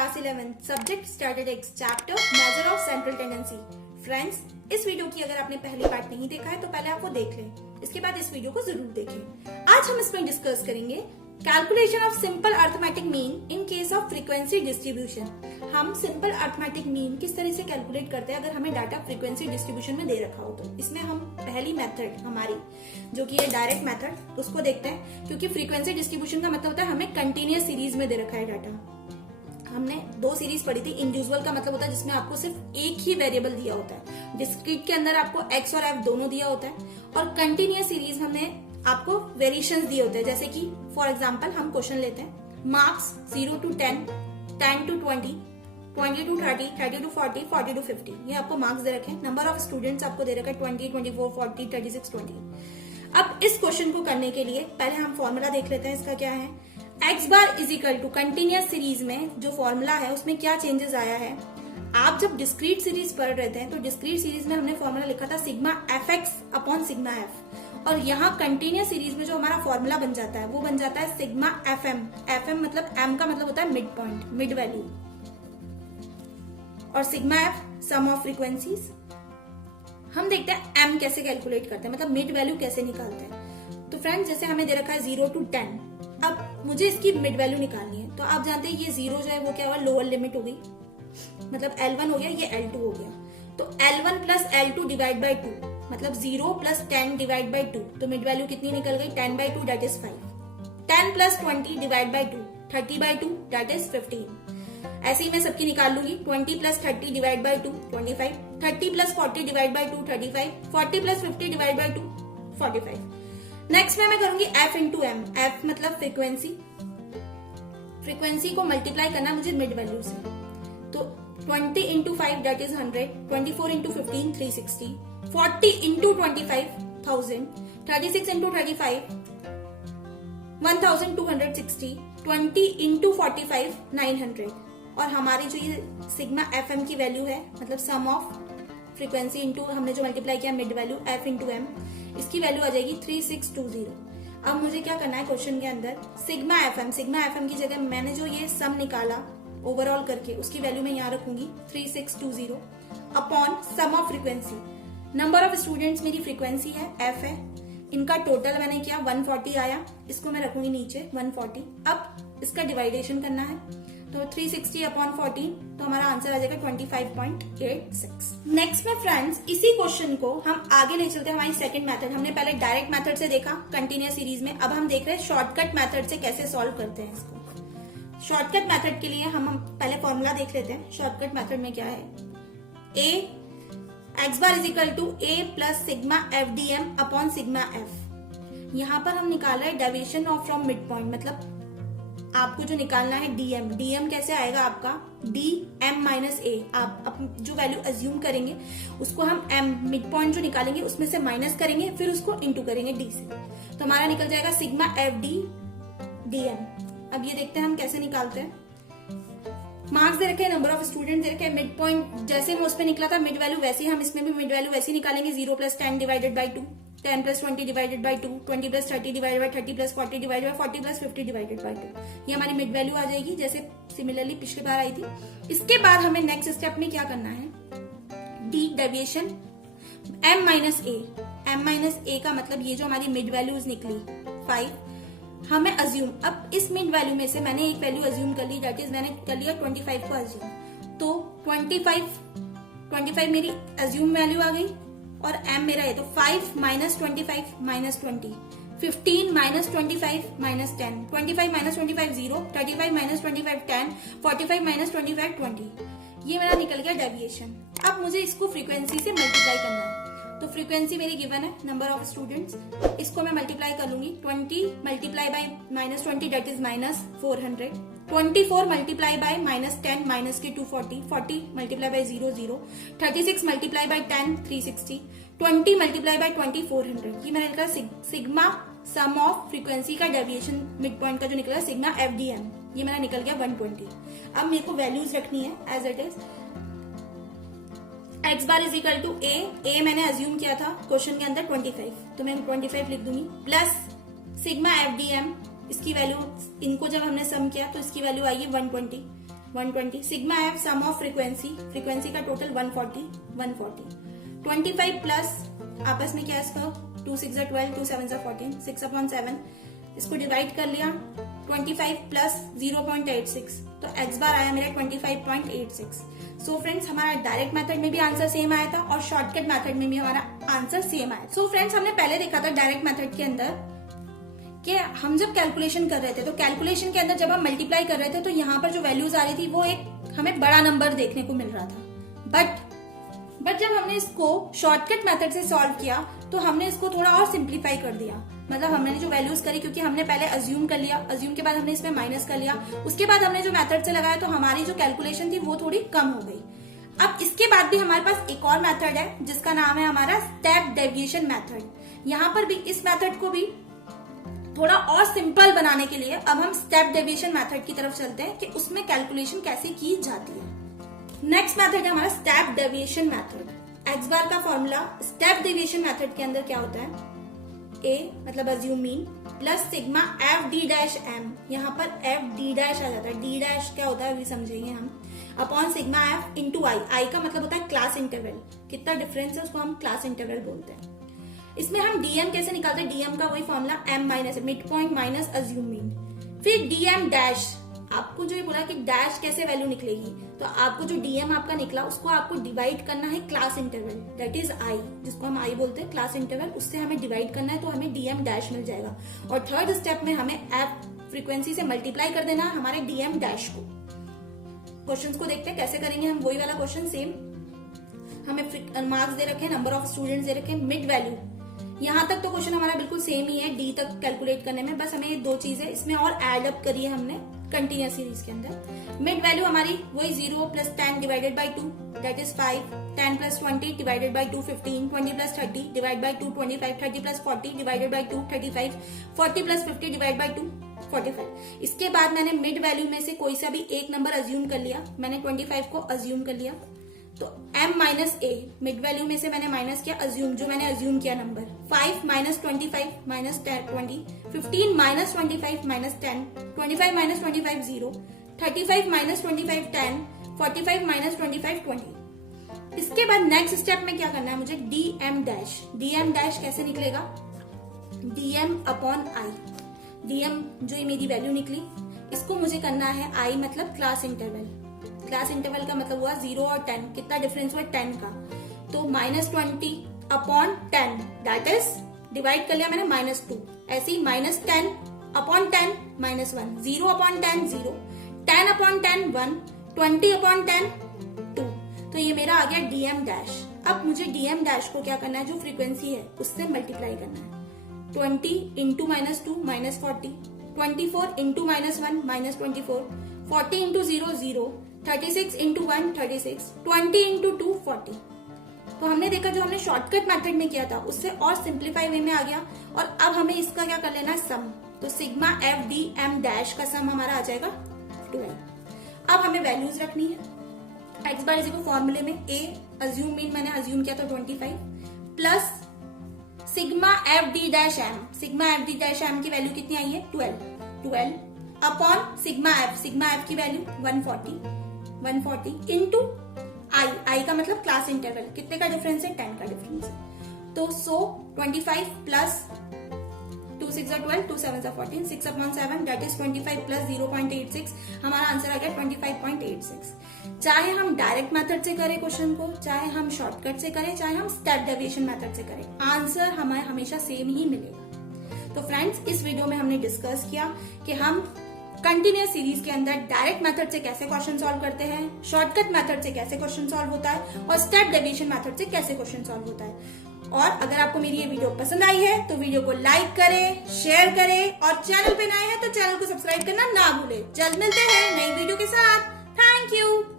Class 11 subject statistics chapter measure of central tendency. Friends, इस video की अगर आपने पहली पार्ट नहीं देखा है तो पहले आपको देख लें, इसके बाद इस वीडियो को जरूर देखें। आज हम इसमें डिस्कस करेंगे calculation of simple arithmetic mean in case of frequency distribution. हम सिंपल अर्थमेटिक मीन किस तरह से कैलकुलेट करते हैं अगर हमें डाटा फ्रीक्वेंसी डिस्ट्रीब्यूशन में दे रखा हो तो। इसमें हम पहली मेथड हमारी जो कि है डायरेक्ट मेथड, उसको देखते हैं, क्योंकि फ्रीक्वेंसी डिस्ट्रीब्यूशन का मतलब होता है हमें कंटिन्यूअस सीरीज में दे रखा है डाटा। हमने दो सीरीज पढ़ी थी। इंडिविजुअल का मतलब होता है जिसमें आपको सिर्फ एक ही वेरिएबल दिया होता है, डिस्क्रीट के अंदर आपको एक्स और एफ दोनों दिया होता है, और कंटिन्यूअस सीरीज हमने आपको वेरिएशंस दिए होते हैं। जैसे कि फॉर एग्जांपल हम क्वेश्चन लेते हैं, marks 0 to 10, 10 to 20, 20 to 30, 30 to 40, 40 to 50, ये आपको मार्क्स दे रखे हैं। नंबर ऑफ स्टूडेंट्स आपको दे रखा है 20, 24, 40, 36, 20। अब इस क्वेश्चन को करने के लिए पहले हम फॉर्मूला देख लेते हैं। इसका क्या है, x bar is equal to continuous series में जो फॉर्मूला है उसमें क्या चेंजेस आया है। आप जब डिस्क्रीट सीरीज पढ़ रहे थे तो डिस्क्रीट सीरीज में हमने फॉर्मूला लिखा था sigma F x upon sigma F, और यहाँ कंटिन्यूअस सीरीज में जो हमारा फॉर्मूला बन जाता है वो बन जाता है sigma f m. F m मतलब एम का मतलब होता है मिड पॉइंट, मिड वैल्यू, और sigma f sum of frequencies. हम देखते हैं एम कैसे कैलकुलेट करते हैं, मतलब मिड वैल्यू कैसे निकालते हैं। तो फ्रेंड्स, जैसे हमें दे रखा है 0 to 10, अब मुझे इसकी मिड वैल्यू निकालनी है। तो आप जानते हैं ये 0 जो है वो क्या हुआ, लोअर लिमिट हो गई, मतलब L1 हो गया, ये L2 हो गया। तो L1 plus L2 divide by 2, मतलब 0 प्लस 10 डिवाइड बाई 2, तो मिड वैल्यू कितनी निकल गई, 10 by 2 that is 5। 10 plus 20 divide by 2, 30 by 2 that is 15। ऐसे ही मैं सबकी निकाल लूंगी। 20 plus 30 divide by 2 25, 30 plus 40 divide by 2 35, 40 plus 50 divide by 2 45। Next में मैं करूंगी एफ इंटू एम। एफ मतलब फ्रीक्वेंसी, फ्रीक्वेंसी को मल्टीप्लाई करना मुझे मिड वैल्यू से। तो 20 into 5 that is 100, 24 into 15 360, 40 into 25 1000, 36 into 35 1260, 20 into 45 900। और हमारी जो ये सिग्मा एफ एम की वैल्यू है, मतलब सम ऑफ फ्रीक्वेंसी इंटू हमने जो मल्टीप्लाई किया mid value f into m, इसकी वैल्यू आ जाएगी 3620। अब मुझे क्या करना है क्वेश्चन के अंदर, सिग्मा एफ एम की जगह मैंने जो ये सम निकाला ओवरऑल करके उसकी वैल्यू मैं यहाँ रखूंगी 3620 upon sum of frequency. Number of students मेरी फ्रीक्वेंसी है, एफ है, इनका टोटल मैंने किया 140 आया, इसको मैं रखूंगी नीचे 140। अब इसका डिवाइडेशन करना है, तो 360 अपॉन 14, तो हमारा आंसर आ जाएगा 25.86। नेक्स्ट में फ्रेंड्स, इसी क्वेश्चन को हम आगे ले चलते हैं। हमारी सेकंड मेथड, हमने पहले डायरेक्ट मेथड से देखा कंटिन्यूअस सीरीज में, अब हम देख रहे हैं शॉर्टकट मेथड से कैसे सॉल्व करते हैं इसको। शॉर्टकट मेथड के लिए हम पहले फॉर्मूला देख लेते हैं। शॉर्टकट मेथड में क्या है, A X bar is equal to A plus sigma F D M upon sigma F. यहाँ पर हम निकाल रहे हैं deviation of from mid point, मतलब आपको जो निकालना है डीएम। डीएम कैसे आएगा आपका, डी एम माइनस ए। आप जो वैल्यू अज्यूम करेंगे उसको हम एम मिड पॉइंट जो निकालेंगे उसमें से माइनस करेंगे, फिर उसको इंटू करेंगे डी से, तो हमारा निकल जाएगा sigma F d d m. अब ये देखते हैं हम कैसे निकालते हैं। मार्क्स दे रखे हैं, नंबर ऑफ स्टूडेंट दे रखे हैं, मिड पॉइंट जैसे हम उसमें निकला था मिड वैल्यू वैसे ही हम इसमें भी मिड वैल्यू वैसे ही निकालेंगे। 0 plus 10 divided by 2, 10 plus 20 divided by 2, 20 plus 30 divided by 30 plus 40 divided by 40 plus 50 divided by 2। ये हमारी मिड वैल्यू आ जाएगी जैसे सिमिलरली पिछली बार आई थी। इसके बाद हमें नेक्स्ट स्टेप में क्या करना है, डी डेविएशन एम माइनस ए। एम माइनस ए का मतलब ये जो हमारी मिड वैल्यूज निकली 5, हमें अज्यूम, अब इस मिड वैल्यू में से मैंने एक वैल्यू अज्यूम कर ली, दैट इज मैंने कर लिया 25 को अज्यूम, तो 25 मेरी अज्यूम वैल्यू आ गई, और m मेरा है तो 5 minus 25 minus 20, 15 minus 25 minus 10, 25 minus 25 0, 35 minus 25 10, 45 minus 25 20। ये मेरा निकल गया डेविएशन। अब मुझे इसको फ्रीक्वेंसी से मल्टीप्लाई करना है, तो फ्रीक्वेंसी मेरी गिवन है, नंबर ऑफ स्टूडेंट्स, इसको मैं मल्टीप्लाई कर लूंगी। 20 multiply by minus 20 that is minus 400, 24 multiply by minus 10 minus के 240, 40 multiply by 0 0, 36 multiply by 10 360, 20 multiply by 20 400। ये मैंने निकला सिग्मा सम ऑफ फ्रीक्वेंसी का डेविएशन मिड पॉइंट का जो निकला सिग्मा एफ डी एम, ये मेरा निकल गया 120। अब मेरे को वैल्यूज रखनी है as it is. X bar is equal to A मैंने अज्यूम किया था क्वेश्चन के अंदर 25, तो मैं 25 लिख दूंगी, plus sigma F D m, इसकी वैल्यू, इनको जब हमने सम किया तो इसकी वैल्यू आई है 120। 120, sigma f sum of frequency का टोटल 140, 25 प्लस आपस में क्या है इसका 2 6 12, 2 7 14, 6/7, इसको डिवाइड कर लिया, 25 प्लस 0.86, तो x बार आया मेरा 25.86। सो फ्रेंड्स हमारा डायरेक्ट मेथड में भी आंसर सेम आया था और शॉर्टकट मेथड में भी हमारा आंसर सेम आया। सो फ्रेंड्स हमने पहले देखा था डायरेक्ट मेथड के अंदर कि हम जब कैलकुलेशन कर रहे थे तो कैलकुलेशन के अंदर जब हम मल्टीप्लाई कर रहे थे तो यहाँ पर जो वैल्यूज आ रही थी वो एक हमें बड़ा नंबर देखने को मिल रहा था। बट जब हमने इसको शॉर्टकट मेथड से सॉल्व किया तो हमने इसको थोड़ा और सिंप्लीफाई कर दिया। मतलब हमने जो वैल्यूज करी, क्योंकि हमने पहले अज्यूम कर लिया, अज्यूम के बाद हमने इसमें माइनस कर लिया, उसके बाद हमने जो मेथड से लगाया तो हमारी जो कैलकुलेशन थी वो थोड़ी कम हो गई। अब इसके बाद भी हमारे पास एक और मेथड है जिसका नाम है हमारा स्टेप डेविएशन मेथड। यहाँ पर भी इस मेथड को भी थोड़ा और सिंपल बनाने के लिए अब हम स्टेप डेविएशन मेथड की तरफ चलते हैं कि उसमें कैलकुलेशन कैसे की जाती है। नेक्स्ट मेथड है हमारा स्टेप डेविएशन मेथड। एक्स बार का फॉर्मूला स्टेप डेविएशन मेथड के अंदर क्या होता है, ए मतलब assume mean plus sigma F d dash m, यहाँ पर एफ डी डैश आ जाता है, डी डैश क्या होता है अभी समझेंगे हम, अपॉन सिग्मा एफ इंटू आई, आई का मतलब होता है क्लास इंटरवल, कितना डिफरेंस है उसको हम क्लास इंटरवल बोलते हैं। इसमें हम डीएम कैसे निकालते हैं, डीएम का वही formula m minus mid point minus assume mean, फिर डीएम डैश, आपको जो ये बोला कि डैश कैसे वैल्यू निकलेगी, तो आपको जो डीएम आपका निकला उसको आपको डिवाइड करना है class interval, that is I, जिसको हम आई बोलते हैं क्लास इंटरवल, उससे हमें डिवाइड करना है तो हमें डीएम डैश मिल जाएगा। और थर्ड स्टेप में हमें एफ फ्रीक्वेंसी से मल्टीप्लाई कर देना हमारे डीएम डैश को। क्वेश्चंस को देखते हैं कैसे करेंगे हम, वही वाला क्वेश्चन सेम, हमें मार्क्स दे रखे, नंबर ऑफ स्टूडेंट्स दे रखे, मिड वैल्यू, यहाँ तक तो क्वेश्चन हमारा बिल्कुल सेम ही है डी तक कैलकुलेट करने में, बस हमें ये दो चीजें इसमें और एड अप करी है हमने कंटिन्यूअस सीरीज के अंदर। मिड वैल्यू हमारी वही 0 plus 10 divided by 2 that is 5, 10 plus 20 divided by 2 15, 20 plus 30 divide by 2 25, 30 plus 40 divided by 2 35, 40 plus 50 divide by 2 45। इसके बाद मैंने मिड वैल्यू में से कोई सा भी एक नंबर अज्यूम कर लिया, मैंने 25 को अज्यूम कर लिया, तो m माइनस ए मिड वैल्यू में से मैंने माइनस किया अज्यूम, जो मैंने अज्यूम किया number 5 minus 25 minus 20, 15 minus 25 minus 10, 25 minus 25 0, 35 minus 25 10, 45 minus 25 20। इसके बाद नेक्स्ट स्टेप में क्या करना है मुझे, डीएम डैश, डीएम डैश कैसे निकलेगा, डीएम अपॉन आई, डीएम जो ये मेरी वैल्यू निकली इसको मुझे करना है आई मतलब क्लास इंटरवल, क्लास इंटरवल का मतलब हुआ 0 और 10, कितना डिफरेंस हुआ 10 का, तो minus 20 upon 10 that is divide कर लिया मैंने माइनस 2, ऐसे ही minus 10 upon 10 minus 1, 0 upon 10 0, 10 upon 10 1, 20 upon 10 2, तो ये मेरा आ गया डीएम डैश। अब मुझे डीएम डैश को क्या करना है, जो फ्रीक्वेंसी है उससे मल्टीप्लाई करना है, 20 into minus 2 minus 40, 24 into minus 1 minus 24, 40 into 0 0, 36 into 1 36, 20 into 2 40। तो हमने देखा जो हमने शॉर्टकट मेथड में किया था उससे और सिंप्लीफाई वे में आ गया, और अब हमें इसका क्या कर लेना है सम, तो sigma F D m dash का सम हमारा आ जाएगा 12। अब हमें वैल्यूज रखनी है, एक्स बार इज फॉर्मूले में ए अज्यूम मीन मैंने अज्यूम किया था 25 plus sigma F d dash m, sigma F d dash m की वैल्यू कितनी आई है 12 अपॉन सिग्मा एफ की वैल्यू 140 इंटू आई का मतलब क्लास इंटरवल, कितने का डिफरेंस है 10 का डिफरेंस है, तो 25 प्लस 2 6 12, 2 7 14, 6/7 दैट इज 25 प्लस 0.86, हमारा आंसर आ गया 25.86। चाहे हम डायरेक्ट मेथड से करें क्वेश्चन को, चाहे हम शॉर्टकट से करें, चाहे हम स्टेप डेविएशन मेथड से करें, आंसर हमें हमेशा सेम ही मिलेगा। तो फ्रेंड्स इस वीडियो में हमने डिस्कस किया कि हम कंटिन्यूअस सीरीज के अंदर डायरेक्ट मेथड से कैसे क्वेश्चन सॉल्व करते हैं, शॉर्टकट मेथड से कैसे क्वेश्चन सॉल्व होता है, और स्टेप डेविएशन मेथड से कैसे क्वेश्चन सॉल्व होता है। और अगर आपको मेरी ये वीडियो पसंद आई है तो वीडियो को लाइक करें, शेयर करें, और चैनल पे नए हैं तो चैनल को सब्सक्राइब करना ना भूलें। जल्द मिलते हैं नई वीडियो के साथ। Thank you.